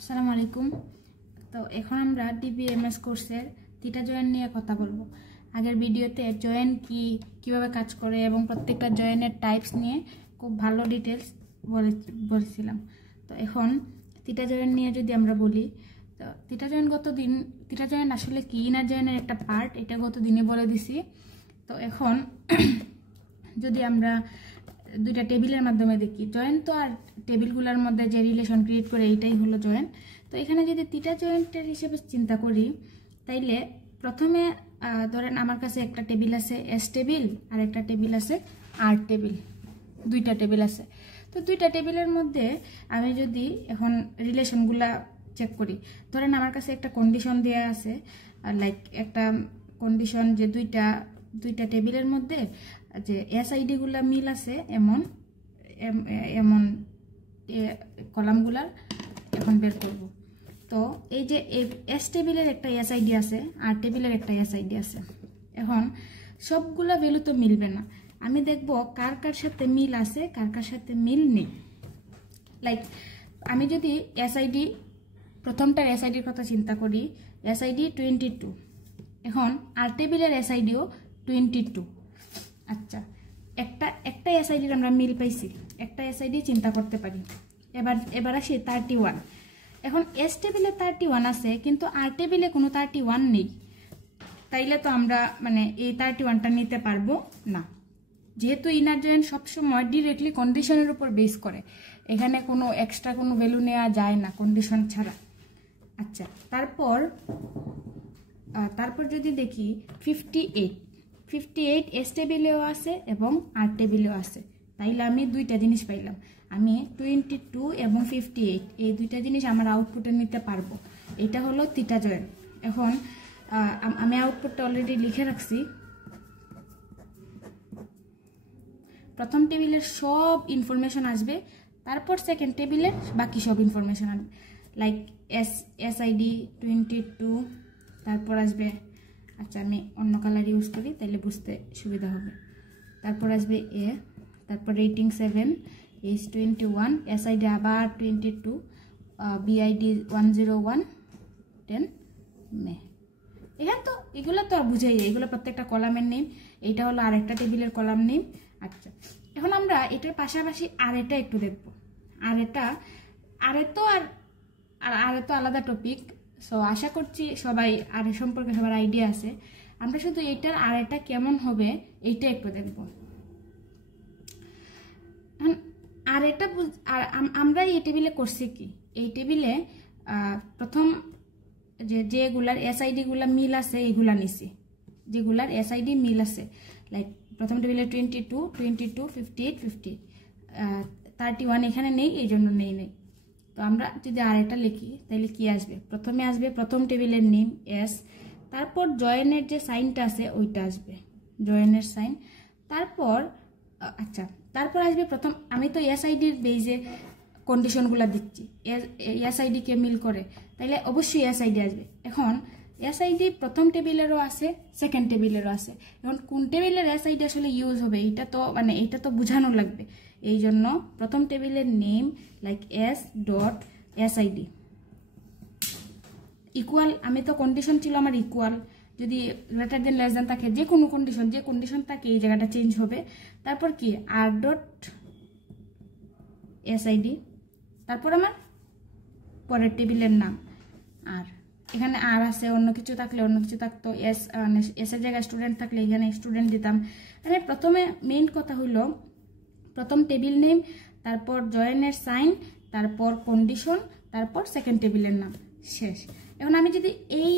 আসসালামু আলাইকুম। তো এখন আমরা ডিবিএমএস কোর্সের থিটা জয়েন্ট নিয়ে কথা বলবো। আগের ভিডিওতে জয়েন্ট কিভাবে কাজ করে এবং প্রত্যেকটা জয়েন্টের টাইপস নিয়ে খুব ভালো ডিটেলস বলেছিলাম। তো এখন থিটা জয়েন্ট নিয়ে যদি আমরা বলি, তো থিটা জয়েন্ট আসলে কি, ইনার জয়েন্টের একটা পার্ট, এটা গত দিনে বলে দিছি। তো এখন যদি আমরা দুইটা টেবিলের মাধ্যমে দেখি, জয়েন্ট তো আর টেবিলগুলোর মধ্যে যে রিলেশন ক্রিয়েট করে এইটাই হলো জয়েন্ট। তো এখানে যদি থিটা জয়েন্টের হিসেবে চিন্তা করি, তাইলে প্রথমে ধরেন আমার কাছে একটা টেবিল আছে এস টেবিল, আর একটা টেবিল আছে আর টেবিল, দুইটা টেবিল আছে। তো দুইটা টেবিলের মধ্যে আমি যদি এখন রিলেশনগুলা চেক করি, ধরেন আমার কাছে একটা কন্ডিশন দেয়া আছে, লাইক একটা কন্ডিশন যে দুইটা টেবিলের মধ্যে যে এসআইডিগুলা মিল আছে এমন এমন কলামগুলার এখন বের করব। তো এই যে এস টেবিলের একটা এসআইডি আছে আর টেবিলের একটা এসআইডি আছে। এখন সবগুলা ভ্যালু তো মিলবে না, আমি দেখব কার কার সাথে মিল আছে কার কার সাথে মিল নেই। লাইক আমি যদি এসআইডি প্রথমটার এসআইডির কথা চিন্তা করি, এসআইডি 22, এখন আর টেবিলের এসআইডিও 22। আচ্ছা, একটা এসআইডির আমরা মিল পাইছি, একটা এসআইডি চিন্তা করতে পারি। এবার আসি 31। এখন এস টেবিলে 31 আছে, কিন্তু আর টেবিলে কোনো 31 নেই। তাইলে তো আমরা এই 31টা নিতে পারবো না, যেহেতু ইনার জয়েন্ট সবসময় ডিরেক্টলি কন্ডিশনের উপর বেস করে, এখানে কোনো এক্সট্রা কোনো ভ্যালু নেওয়া যায় না কন্ডিশন ছাড়া। আচ্ছা, তারপর যদি দেখি 58 এস টেবিলেও আছে এবং আর টেবিলেও আছে। তাইলে আমি দুইটা জিনিস পাইলাম, আমি 22 এবং 58 এই দুইটা জিনিস আমার আউটপুটে নিতে পারবো। এটা হলো থিটা জয়েন্ট। এখন আমি আউটপুটটা অলরেডি লিখে রাখছি। প্রথম টেবিলের সব ইনফরমেশন আসবে, তারপর সেকেন্ড টেবিলের বাকি সব ইনফরমেশন আসবে, লাইক এসআইডি 22, তারপর আসবে, আচ্ছা আমি অন্য কালার ইউজ করি তাইলে বুঝতে সুবিধা হবে। তারপর আসবে এ, তারপর রেটিং 7, এইচ 21, এসআইডি আবার 22, বিআইডি 101, 10 মে। এখানে তো এগুলো তো বুঝাই যায়, এগুলো প্রত্যেকটা কলামের নেম। এইটা হলো আরেকটা টেবিলের কলাম নেম। আচ্ছা, এখন আমরা এটার পাশাপাশি আর এটা একটু দেখব। আর তো আলাদা টপিক। সো আশা করছি সবাই আর সম্পর্কে সবার আইডিয়া আছে। আমরা শুধু এইটার আর এটা কেমন হবে এইটা একটু দেখব। আর এটা আমরা এই টেবিলে করছি কি, এই টেবিলে প্রথম যেগুলার এসআইডি গুলা মিল আছে এইগুলা নিছি, যেগুলার এসআইডি মিল আছে, লাইক প্রথম টেবিলে 22, 58, 50, 31 এখানে নেই, এই জন্য নেই। তো আমরা যদি আর এটা লিখি তাহলে কি আসবে, প্রথমে আসবে প্রথম টেবিলের নেম এস, তারপর জয়েনের যে সাইনটা আছে ওইটা আসবে, জয়েনের সাইন। তারপর আসবে প্রথম, আমি তো এসআইডির বেজে কন্ডিশনগুলো দিচ্ছি, এসআইডি কে মিল করে, তাইলে অবশ্যই এসআইডি আসবে। এখন এসআইডি প্রথম টেবিলেরও আছে, সেকেন্ড টেবিলেরও আছে। এখন কোন টেবিলের এসআইডি আসলে ইউজ হবে এইটা তো বোঝানো লাগবে। এই জন্য প্রথম টেবিলের name like S dot SID equal, আমি তো কন্ডিশন ছিল আমার ইকুয়াল, যদি গ্রেটার দেন লেস দেন থাকে, যে কোনো কন্ডিশন থাকে এই জায়গাটা চেঞ্জ হবে। তারপর কি আর ডট এসআইডি, তারপর আমার পরের টেবিলের নাম। আর এখানে আর আছে, অন্য কিছু থাকলে অন্য কিছু থাকতো, এস এর জায়গায় স্টুডেন্ট থাকলে এখানে স্টুডেন্ট দিতাম। মানে প্রথমে মেইন কথা হইলো প্রথম টেবিল নেম, তারপর জয়েনের সাইন, তারপর কন্ডিশন, তারপর সেকেন্ড টেবিলের নাম, শেষ। এখন আমি যদি এই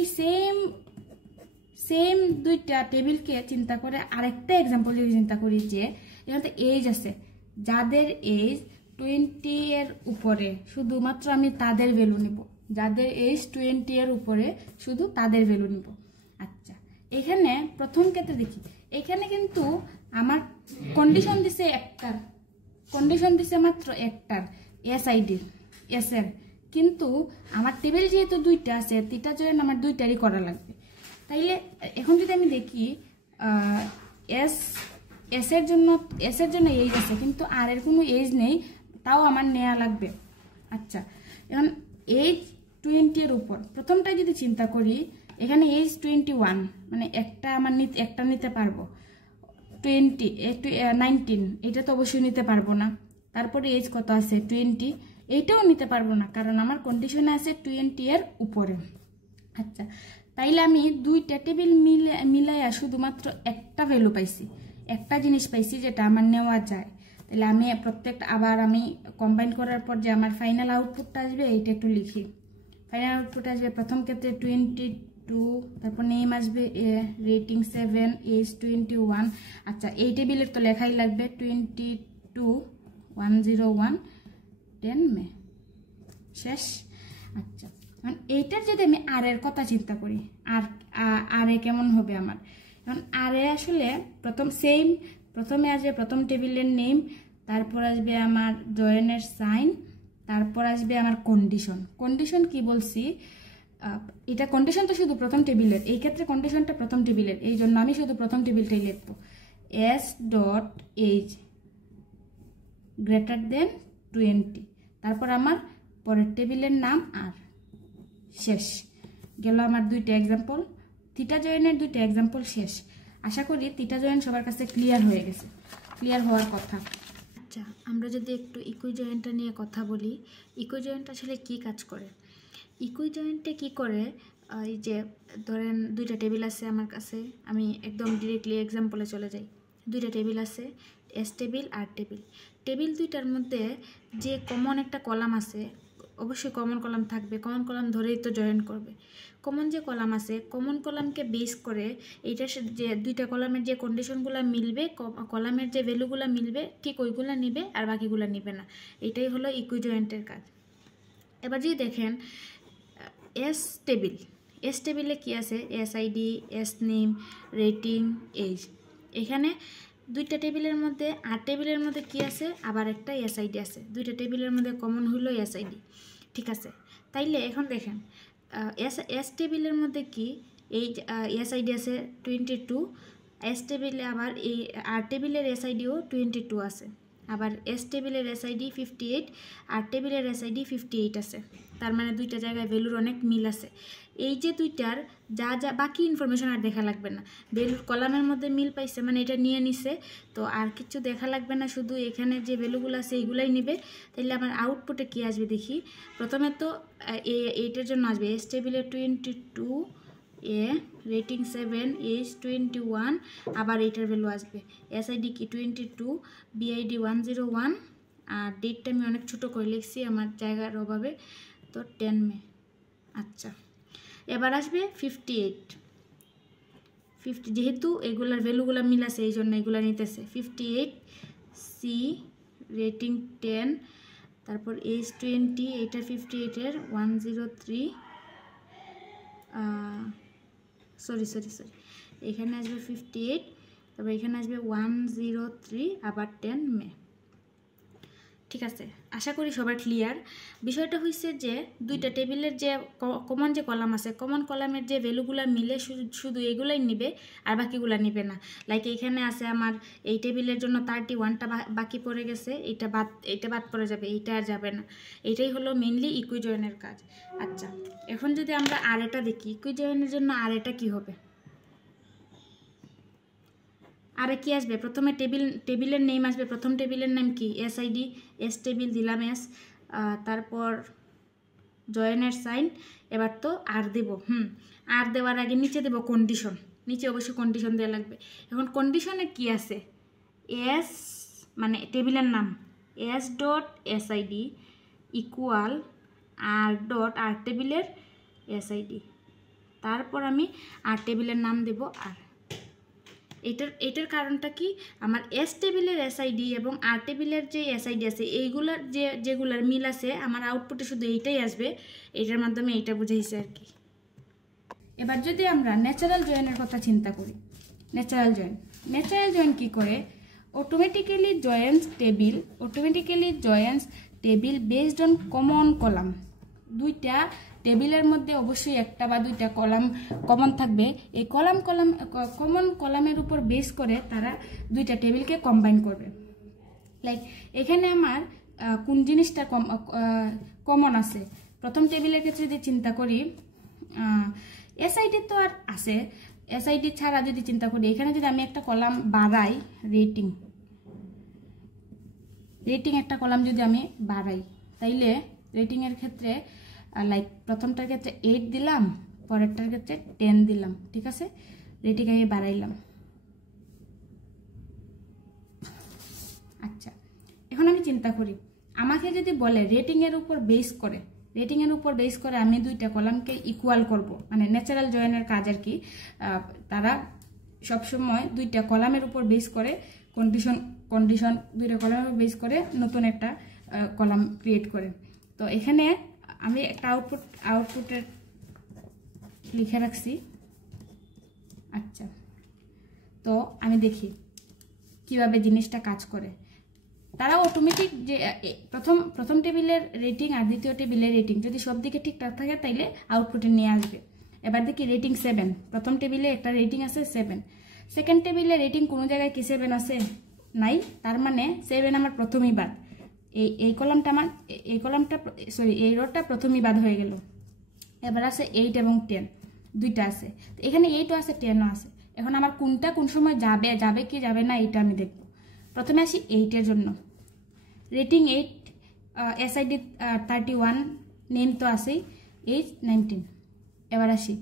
সেম দুইটা টেবিলকে চিন্তা করে আরেকটা এক্সাম্পল যদি চিন্তা করি, যে এখানে এজ আছে, যাদের এজ 20 এর উপরে শুধুমাত্র আমি তাদের ভ্যালু নিব, যাদের এজ 20 এর উপরে শুধু তাদের ভ্যালু নিব। আচ্ছা, এখানে প্রথম ক্ষেত্রে দেখি, এখানে কিন্তু আমার কন্ডিশন দিছে মাত্র একটার এসআইডির এর, কিন্তু আমার টেবিল যেহেতু দুইটা আছে, থিটা জয়েন্ট আমার দুইটারই করা লাগবে। তাইলে এখন যদি আমি দেখি এস এর জন্য এজ আছে, কিন্তু আর এর কোনো এজ নেই, তাও আমার নেওয়া লাগবে। আচ্ছা, এখন এজ 20 এর উপর প্রথমটা যদি চিন্তা করি, এখানে এজ 21, মানে একটা আমার একটা নিতে পারবো। 19 এটা তো অবশ্যই নিতে পারবো না। তারপরে এজ কত আছে 20, এইটাও নিতে পারবো না, কারণ আমার কন্ডিশনে আছে 20 এর উপরে। আচ্ছা, তাইলে আমি দুইটা টেবিল মিলাইয়া শুধুমাত্র একটা ভ্যালু পাইছি, একটা জিনিস পাইছি যেটা আমার নেওয়া যায়। তাহলে আমি প্রত্যেকটা আবার আমি কম্বাইন করার পর যে আমার ফাইনাল আউটপুটটা আসবে এইটা একটু লিখি। ফাইনাল আউটপুট আসবে প্রথম ক্ষেত্রে 22, তারপর নেম আসবে রেটিং 7, এজ 21। আচ্ছা, এই টেবিলের তো লেখাই লাগবে 22/101 10 মে, শেষ। আচ্ছা, এইটার যদি আমি আর এর কথা চিন্তা করি, আর এ কেমন হবে আমার? এখন আর এ আসলে প্রথমে আসবে প্রথম টেবিলের নেম, তারপর আসবে আমার জয়েনের সাইন, তারপর আসবে আমার কন্ডিশন কি বলছি, এটা কন্ডিশন তো শুধু প্রথম টেবিলের, এই ক্ষেত্রে কন্ডিশনটা প্রথম টেবিলের, এই জন্য আমি শুধু প্রথম টেবিলটাই লিখবো। s.age > 20, তারপর আমার পরের টেবিলের নাম আর, শেষ। গেল আমার দুইটা এক্সাম্পল, থিটা জয়েনের দুইটা এক্সাম্পল শেষ। আশা করি থিটা জয়েন সবার কাছে ক্লিয়ার হয়ে গেছে, ক্লিয়ার হওয়ার কথা। আচ্ছা, আমরা যদি একটু ইকুইজয়েন্টটা নিয়ে কথা বলি, ইকুইজয়েন্ট আসলে কি কাজ করে? ইকুইজয়েন্টে কি করে, এই যে ধরেন দুইটা টেবিল আছে আমার কাছে, আমি একদম ডিরেক্টলি এক্সাম্পলে চলে যাই। দুইটা টেবিল আছে, এস টেবিল আর টেবিল দুইটার মধ্যে যে কমন একটা কলাম আছে, অবশ্যই কমন কলাম থাকবে, কমন কলাম ধরেই তো জয়েন করবে। কমন যে কলাম আছে, কমন কলামকে বেস করে এইটার যে দুইটা কলামের যে কন্ডিশনগুলো মিলবে, কলামের যে ভ্যালুগুলো মিলবে, ঠিক ওইগুলো নিবে আর বাকিগুলো নিবে না। এটাই হলো ইকুইজয়েন্টের কাজ। এবার যদি দেখেন এস টেবিলে কি আছে, SID, S name, rating, age. এখানে দুইটা টেবিলের মধ্যে, আর টেবিলের মধ্যে কি আছে, আবার একটা এসআইডি আছে। দুইটা টেবিলের মধ্যে কমন হলো এসআইডি, ঠিক আছে। তাইলে এখন দেখেন এস টেবিলের মধ্যে কি, এই এসআইডি আছে 22, এস টেবিলে আবার এই আর টেবিলের এসআইডিও 22 আছে, আবার এস টেবিলের এসআইডি 58, আর টেবিলের এসআইডি 58 আছে। তার মানে দুইটা জায়গায় ভ্যালুর অনেক মিল আছে। এই যে দুইটার যা বাকি ইনফরমেশন আর দেখা লাগবে না, ভ্যালুর কলামের মধ্যে মিল পাইছে মানে এটা নিয়ে নিছে, তো আর কিছু দেখা লাগবে না, শুধু এখানে যে ভ্যালুগুলো আছে এইগুলাই নিবে। তাহলে আমার আউটপুটে কি আসবে দেখি। প্রথমে তো এইটার জন্য আসবে এস টেবিলে 22, এ রেটিং 7, এজ 21, আবার এইটার ভ্যালু আসবে এসআইডি কি 22, বিআইডি 101, আর ডেটটা আমি অনেক ছোটো করে লিখছি আমার জায়গার অভাবে, তো 10 মে। আচ্ছা, এবার আসবে 58, যেহেতু এগুলার ভ্যালুগুলো মিল আছে এই জন্য এগুলো নিতেছে। 58, সি রেটিং 10, তারপর এজ 20, এইটা 58-এর 103, সরি এখানে আসবে 58, তারপর এখানে আসবে 103, আবার 10 মে। ঠিক আছে, আশা করি সবার ক্লিয়ার। বিষয়টা হয়েছে যে দুইটা টেবিলের যে কমন যে কলাম আছে, কমন কলামের যে ভ্যালুগুলো মিলে শুধু এগুলাই নিবে আর বাকিগুলো নিবে না। লাইক এইখানে আছে আমার এই টেবিলের জন্য 31টা বাকি পড়ে গেছে, এটা বাদ পড়ে যাবে, এইটা আর যাবে না। এইটাই হলো মেইনলি ইকুইজয়েনের কাজ। আচ্ছা, এখন যদি আমরা আর এটা দেখি, ইকুইজয়েনের জন্য আর এটা কী হবে, আরে কি আসবে, প্রথমে টেবিলের নেম আসবে। প্রথম টেবিলের নাম কি, এসআইডি, এস টেবিল দিলাম এস, তারপর জয়েনের সাইন। এবার তো আর দেব, আর দেওয়ার আগে নিচে দেব কন্ডিশন, নিচে অবশ্যই কন্ডিশন দেওয়া লাগবে। এখন কন্ডিশনে কি আছে, এস মানে টেবিলের নাম, এস ডট এসআইডি ইকুয়াল আর টেবিলের এসআইডি, তারপর আমি আর টেবিলের নাম দেব আর। এটার কারণটা কি, আমার এস টেবিলের এসআইডি এবং আর টেবিলের যে এসআইডি আছে এইগুলার যেগুলার মিল আছে, আমার আউটপুটে শুধু এইটাই আসবে। এইটার মাধ্যমে এইটা বুঝাইছে আর কি। এবার যদি আমরা ন্যাচারাল জয়েনের কথা চিন্তা করি, ন্যাচারাল জয়েন কি করে, automatically joins table based on common column. দুইটা টেবিলের মধ্যে অবশ্যই একটা বা দুইটা কলাম কমন থাকবে। এই কমন কলামের উপর বেস করে তারা দুইটা টেবিলকে কম্বাইন করবে। লাইক এখানে আমার কোন জিনিসটা কমন আছে, প্রথম টেবিলের ক্ষেত্রে যদি চিন্তা করি, এসআইডি তো আর আছে, এসআইডি ছাড়া যদি চিন্তা করি, এখানে যদি আমি একটা কলাম বাড়াই, রেটিং একটা কলাম যদি আমি বাড়াই, তাইলে রেটিংয়ের ক্ষেত্রে লাইক প্রথমটার ক্ষেত্রে 8 দিলাম, পরেরটার ক্ষেত্রে 10 দিলাম, ঠিক আছে? রেটিং আমি বাড়াইলাম। আচ্ছা, এখন আমি চিন্তা করি, আমাকে যদি বলে রেটিংয়ের উপর বেস করে আমি দুইটা কলামকে ইকুয়াল করব, মানে ন্যাচারাল জয়েনের কাজ আর কি। তারা সবসময় দুইটা কলামের উপর বেস করে কন্ডিশন দুইটা কলামের উপর বেস করে নতুন একটা কলাম ক্রিয়েট করে। তো এখানে আমি একটা আউটপুটের লিখে রাখছি। আচ্ছা, তো আমি দেখি কিভাবে জিনিসটা কাজ করে। তারা অটোমেটিক যে প্রথম টেবিলের রেটিং আর দ্বিতীয় টেবিলের রেটিং যদি সব দিকে ঠিকঠাক থাকে তাইলে আউটপুটে নিয়ে আসবে। এবার দেখি রেটিং 7, প্রথম টেবিলে একটা রেটিং আছে 7, সেকেন্ড টেবিলে রেটিং কোনো জায়গায় কি 7 আছে? নাই। তার মানে 7 আমার প্রথমই বাদ, এই কলামটা আমার এই রোটা প্রথমই বাদ হয়ে গেল। এবার আছে 8 এবং 10 দুইটা আছে, তো এখানে 8ও আছে 10ও আছে। এখন আমার কোনটা কোন সময় যাবে কি যাবে না এটা আমি দেখব। প্রথমে আসি 8-এর জন্য, রেটিং 8, এসআইডি 31, নেম তো আছেই, এইজ 19। এবার আসি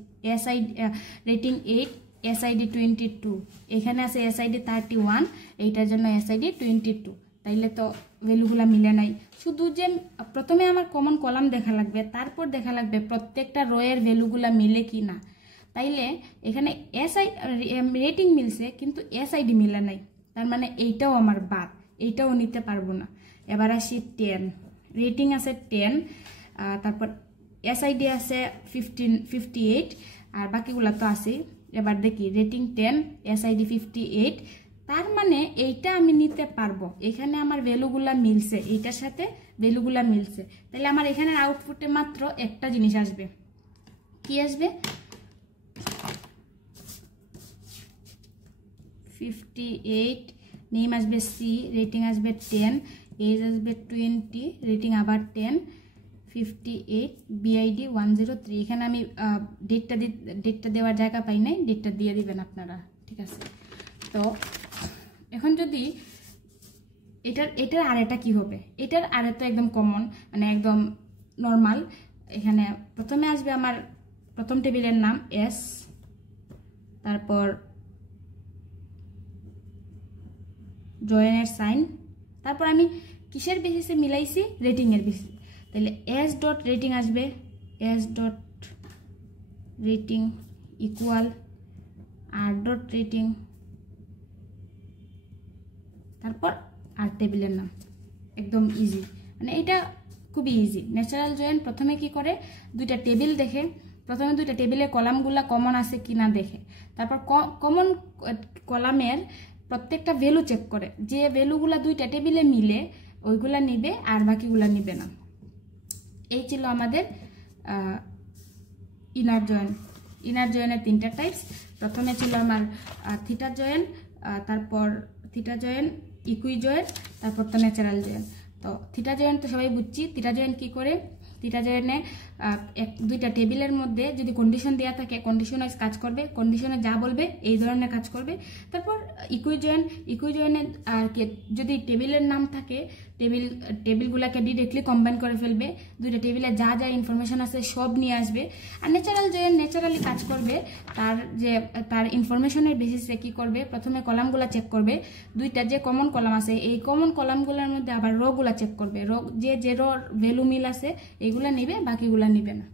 রেটিং 8, এসআইডি 22, এখানে আছে এসআইডি 31, এইটার জন্য এসআইডি 22। তাইলে তো ভ্যালুগুলো মিলে নাই। শুধু যে প্রথমে আমার কমন কলাম দেখা লাগবে, তারপর দেখা লাগবে প্রত্যেকটা রোয়ের ভ্যালুগুলো মিলে কি না। তাইলে এখানে রেটিং মিলছে কিন্তু এসআইডি মিলে নাই, তার মানে এইটাও আমার বাদ, এইটাও নিতে পারবো না। এবার আসি 10, রেটিং আছে 10, তারপর এসআইডি আছে 58, আর বাকিগুলো তো আছে। এবার দেখি রেটিং 10, এসআইডি 58, তার মানে এইটা আমি নিতে পারবো, এখানে আমার ভ্যালুগুলা মিলছে, এইটার সাথে ভ্যালুগুলা মিলছে। তাহলে আমার এখানে আউটপুটে মাত্র একটা জিনিস আসবে, কি আসবে? 58, নেম আসবে সি, রেটিং আসবে 10, এজ আসবে 20, রেটিং আবার 10, 58, বিআইডি 103। এখানে আমি ডেটটা দেওয়ার জায়গা পাই নাই, ডেটটা দিয়ে দিবেন আপনারা, ঠিক আছে? তো এখন যদি এটার আরেটা কি হবে? এটার আরেটা একদম কমন, মানে একদম নর্মাল। এখানে প্রথমে আসবে আমার প্রথম টেবিলের নাম এস, তারপর জয়েনের সাইন, তারপর আমি কিসের বেসিসে মিলাইছি? রেটিংয়ের বেসিসে। তাহলে এস ডট রেটিং আসবে, S dot rating equal R dot rating, তারপর আর টেবিলের নাম। একদম ইজি, মানে এটা খুবই ইজি। ন্যাচারাল জয়েন প্রথমে কি করে? দুইটা টেবিল দেখে, প্রথমে দুইটা টেবিলের কলামগুলা কমন আছে কিনা দেখে, তারপর কমন কলামের প্রত্যেকটা ভ্যালু চেক করে, যে ভ্যালুগুলা দুইটা টেবিলে মিলে ওইগুলা নিবে আর বাকিগুলা নিবে না। এই ছিল আমাদের ইনার জয়েনের 3টা টাইপস। প্রথমে ছিল আমার থিটা জয়েন, তারপর থিটা জয়েন, ইকুই জয়েন, তারপর তো ন্যাচারাল জয়েন। তো থিটা জয়েন তো সবাই বুঝছি। থিটা জয়েন কি করে? থিটা জয়েনে দুইটা টেবিলের মধ্যে যদি কন্ডিশন দেওয়া থাকে, কন্ডিশন ওয়াইজ কাজ করবে, কন্ডিশনে যা বলবে এই ধরনের কাজ করবে। তারপর ইকুই জয়েনে আর যদি টেবিলের নাম থাকে, টেবিলগুলোকে ডিরেক্টলি কম্বাইন করে ফেলবে, দুইটা টেবিলে যা যা ইনফরমেশন আছে সব নিয়ে আসবে। আর ন্যাচারাল জয়েন ন্যাচারালি কাজ করবে, তার ইনফরমেশনের বেসিসে কি করবে? প্রথমে কলামগুলো চেক করবে, দুইটা যে কমন কলাম আছে এই কমন কলামগুলোর মধ্যে আবার রোগুলা চেক করবে, যে রো ভ্যালু মিল আছে এইগুলা নিবে, বাকিগুলা নিবে না।